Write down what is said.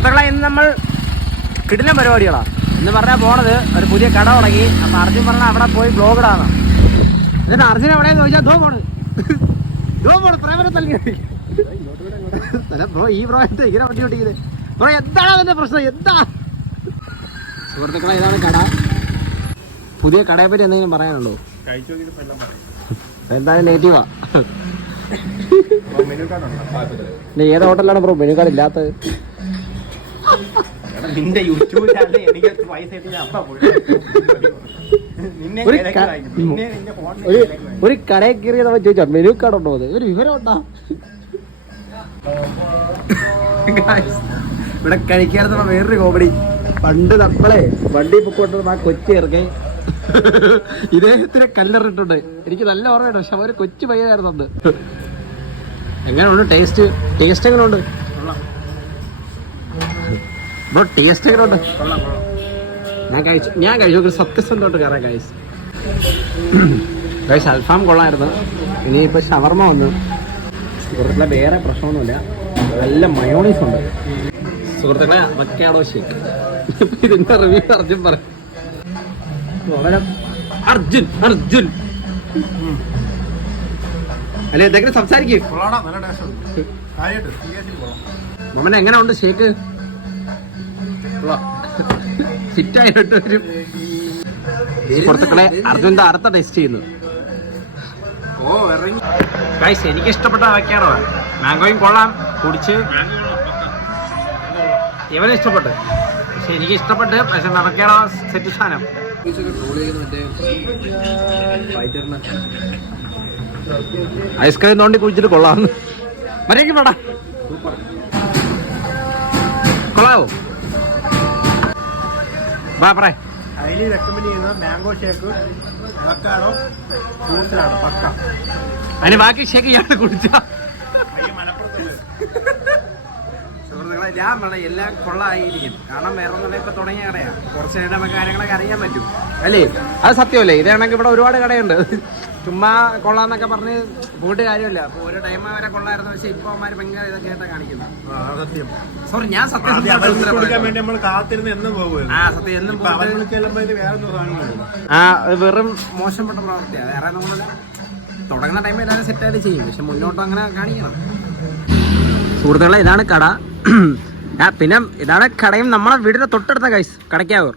സുഹൃത്തുക്കളെ, ഇന്ന് നമ്മൾ കിടിലം പരിപാടികളാണ്. എന്ന് പറഞ്ഞാൽ പോണത് ഒരു പുതിയ കട തുടങ്ങി. അപ്പൊ അർജുൻ പറഞ്ഞാൽ അവിടെ പോയി ബ്ലോഗ് ഇടാന്ന്. എന്നിട്ട് അർജുൻ എവിടെയെന്ന് ചോദിച്ചാൽ ധോ പോണ് പ്രേമനെ തല്ലി ബ്രോ. ഈ ബ്രോ എന്താ ഇങ്ങനെ വണ്ടി ഓട്ടിക്കുന്നത്? ബ്രോ എന്താണ് അതിന്റെ പ്രശ്നം? എന്താ സുഹൃത്തുക്കളെ, ഇതാണ് കട. പുതിയ കടയെ പറ്റി എന്തെങ്കിലും പറയാനുണ്ടോ? എന്തായാലും നെഗറ്റീവാ. ഏത് ഹോട്ടലിലാണ് ബ്രോ മെനു കാർഡ് ഇല്ലാത്തത്? നിന്റെ യൂട്യൂബ് ചാനൽ എനിക്ക് പൈസ ഒരു കടയിൽ കയറിയ നമ്മൾ ചോദിച്ചോ മെനു കാർഡ് ഉണ്ടോ? ഒരു വിവരം ഉണ്ടോ? ഇവിടെ കഴിക്കാറുള്ള വേറൊരു കോമഡി. പണ്ട് നമ്മളെ വണ്ടി പൊക്കോട്ട് ആ കൊച്ചി ഇറങ്ങി ഇദ്ദേഹത്തിന് കല്ലെറിട്ടുണ്ട്. എനിക്ക് നല്ല ഓർമ്മയുണ്ട്. പക്ഷെ അവര് കൊച്ചു പയ്യനായിരുന്നു അന്ന്. എങ്ങനെയുണ്ട് ടേസ്റ്റ്? ടേസ്റ്റ് എങ്ങനെയുണ്ട് ബ്രോ? ടേസ്റ്റ് എങ്ങനെയുണ്ട്? ഞാൻ കഴിച്ചു സത്യസന്ധമായിട്ട് കയറാം ഗൈസ്. അൽഫാം കൊള്ളായിരുന്നു. ഇനിയിപ്പോൾ ഷവർമ വന്നു. സുഹൃത്തുക്കളെ, വേറെ പ്രശ്നമൊന്നുമില്ല. നല്ല മയോണീസ് ഉണ്ട്. സുഹൃത്തുക്കളെ, അവക്കാഡോ ഷേക്ക്. ഇതിന്റെ റിവ്യൂ അർജുൻ പറയും. അർജുൻ അല്ലെ എന്തെങ്കിലും സംസാരിക്കും. മമ്മനെ എങ്ങനെ ഉണ്ട് ഷേക്ക്? ഫിറ്റായിട്ട് വരും. സുഹൃത്തുക്കളെ, അർജുൻ്റെ അടുത്ത ടേസ്റ്റ് ചെയ്യുന്നു. ഗൈസ്, എനിക്ക് ഇഷ്ടപ്പെട്ട അവക്കാഡോ. മാംഗോയും കൊള്ളാം, കുടിച്ച് ഇവനെ ഇഷ്ടപ്പെട്ട്. പക്ഷെ എനിക്ക് ഇഷ്ടപ്പെട്ട്. പക്ഷെ അവക്കാഡോ സെറ്റ് സാധനം. ഐസ്ക്രീം തോണ്ടി കുടിച്ചിട്ട് കൊള്ളാം. മര്യാദയ്ക്ക് വേടാ, കൊള്ളാവോ? പറ. ഹൈലി റെക്കമെൻഡ് ചെയ്യുന്ന മാംഗോ ഷേക്ക്, അവക്കാഡോ, ഫ്രൂട്ട്സിലാണ് പക്ക. അതിന് ബാക്കി ഷേക്ക് ഇയാൾ കുടിച്ച സുഹൃത്തുക്കളെ, ഞാൻ പറഞ്ഞ എല്ലാം കൊള്ളായിരിക്കും. കാരണം വേറെ ഒന്നും തുടങ്ങിയ കടയാണ്. കുറച്ച് നേരം നമുക്ക് കാര്യങ്ങളൊക്കെ അറിയാൻ പറ്റും അല്ലേ? അത് സത്യമല്ലേ? ഇതാണെങ്കിൽ ഇവിടെ ഒരുപാട് കടയുണ്ട്. ചുമ്മാ കൊള്ളാന്നൊക്കെ പറഞ്ഞ് പോയിട്ട് കാര്യമില്ല. അപ്പൊ ഒരു ടൈം വരെ കൊള്ളായിരുന്നു. പക്ഷെ ഇപ്പൊ അവന്മാര് ഭയങ്കര ഇതൊക്കെ ആയിട്ടാ കാണിക്കുന്നത്. സത്യം. സോറി, ഞാൻ സത്യം നമ്മൾ കാത്തിരുന്ന് എന്നും പോകും. സത്യം എന്നും വെറും മോശപ്പെട്ട പ്രവൃത്തിയാണ്. വേറെ നമ്മള് തുടങ്ങുന്ന ടൈമിൽ എല്ലാവരും സെറ്റായിട്ട് ചെയ്യും. പക്ഷെ മുന്നോട്ട് അങ്ങനെ കാണിക്കണം. സുഹൃത്തുക്കളെ, ഇതാണ് കട. പിന്നെ ഇതാണ് കടയും നമ്മളെ വീടിന്റെ തൊട്ടടുത്ത ഗൈസ്, കടയ്ക്കാവൂർ.